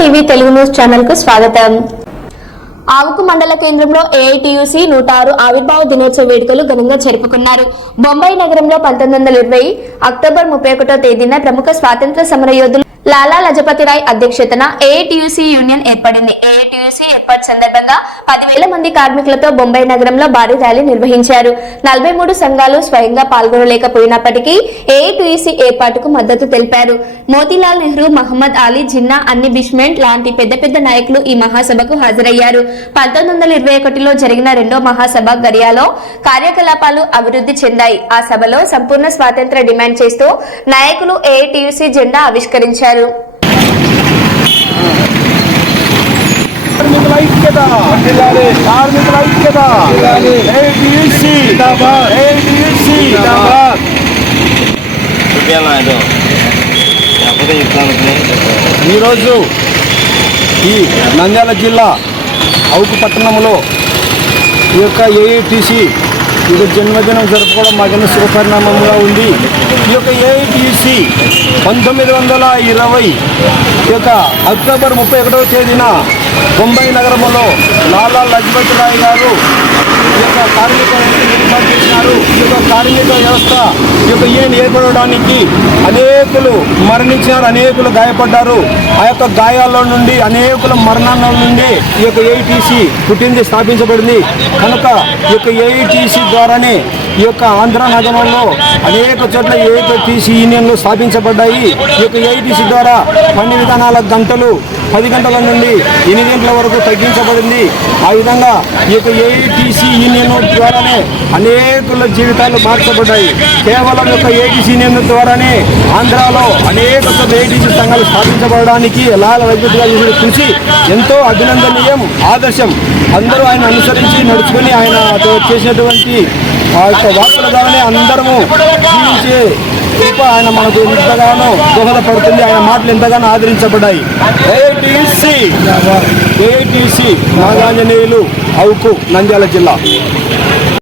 TV Telugu news ఛానల్కు స్వాగతం. ఆవుకు మండల కేంద్రంలో ఏఐటియుసి నూట ఆరు ఆవిర్భావ దినోత్సవ వేడుకలు ఘనంగా జరుపుకున్నారు. బొంబాయి నగరంలో పంతొమ్మిది వందల ఇరవై అక్టోబర్ ముప్పై ఒకటో తేదీన ప్రముఖ స్వాతంత్ర సమరయోధులు లాలా లజపతి రాయ్ అధ్యక్షతన ఏఐటియుసి యూనియన్ ఏర్పడింది. ఏఐటియుసి ఏర్పాటు సందర్భంగా పదివేల మంది కార్మికులతో బొంబాయి నగరంలో భారీ ర్యాలీ నిర్వహించారు. నలభై మూడు సంఘాలు స్వయంగా పాల్గొనలేకపోయినప్పటికీ ఏఐటియుసి ఏర్పాటుకు మద్దతు తెలిపారు. మోతీలాల్ నెహ్రూ మహమ్మద్ అలీ జిన్నా అన్ని బిష్మెంట్ లాంటి పెద్ద పెద్ద నాయకులు ఈ మహాసభకు హాజరయ్యారు. పంతొమ్మిది వందల ఇరవై ఒకటిలో జరిగిన రెండో మహాసభ గరియాలో కార్యకలాపాలు అభివృద్ధి చెందాయి. ఆ సభలో సంపూర్ణ స్వాతంత్ర డిమాండ్ చేస్తూ నాయకులు ఏఐటియుసి జెండా ఆవిష్కరించారు. కార్మికుల ఐక్యత. కార్మికుల ఐక్యత. చెప్తాను ఈరోజు ఈ నంద్యాల జిల్లా అవుకు పట్టణంలో ఈ యొక్క ఏఐటిసి ఇది జన్మదినం జరుపుకోవడం మాకన్నా శుభపరిణామంగా ఉంది. ఈ యొక్క ఏఐటిసి పంతొమ్మిది వందల ఇరవై యొక్క అక్టోబర్ ముప్పై ఒకటవ తేదీన బొంబాయి నగరంలో లాలా లజ్పత్ రాయ్ గారు ఈ యొక్క కార్మిక ఏర్పాటు చేసినారు. కార్మిక వ్యవస్థ ఈ యొక్క ఏం ఏర్పడడానికి అనేకులు మరణించినారు అనేకులు గాయపడ్డారు. ఆ యొక్క గాయాల్లో నుండి అనేకుల మరణాల నుండి ఈ యొక్క ఏఐటీసీ పుట్టింది స్థాపించబడింది. కనుక ఈ యొక్క ఏఐటీసీ ద్వారానే ఈ యొక్క ఆంధ్ర నగరంలో అనేక చోట్ల ఏఐటీసీ యూనియన్లు స్థాపించబడ్డాయి ఈ యొక్క ఏఐటీసీ ద్వారా పని విధానాల గంటలు పది గంటల నుండి ఎనిమిది గంటల వరకు తగ్గించబడింది. ఆ విధంగా ఈ యొక్క ఏఐటీసీ యూనియన్ ద్వారానే అనేకుల జీవితాలు మార్చబడ్డాయి. కేవలం యొక్క ఏఐటీసీ యూనియన్ ద్వారానే ఆంధ్రాలో అనేక చోట్ల ఏఐటీసీ సంఘాలు స్థాపించబడడానికి లాల లజపతి గారు చేసిన కృషి ఎంతో అభినందనీయం ఆదర్శం. అందరూ ఆయన అనుసరించి నడుచుకొని ఆయన చేసినటువంటి ఆ యొక్క వార్తల ద్వారానే అందరము జీవించే కృప ఆయన మనకు ఎంతగానో దోహదపడుతుంది. ఆయన మాటలు ఎంతగానో ఆదరించబడ్డాయి. ఏఐటీసీ ఏఐటీసీ నాగాంజనేయులు అవుకు నంద్యాల జిల్లా.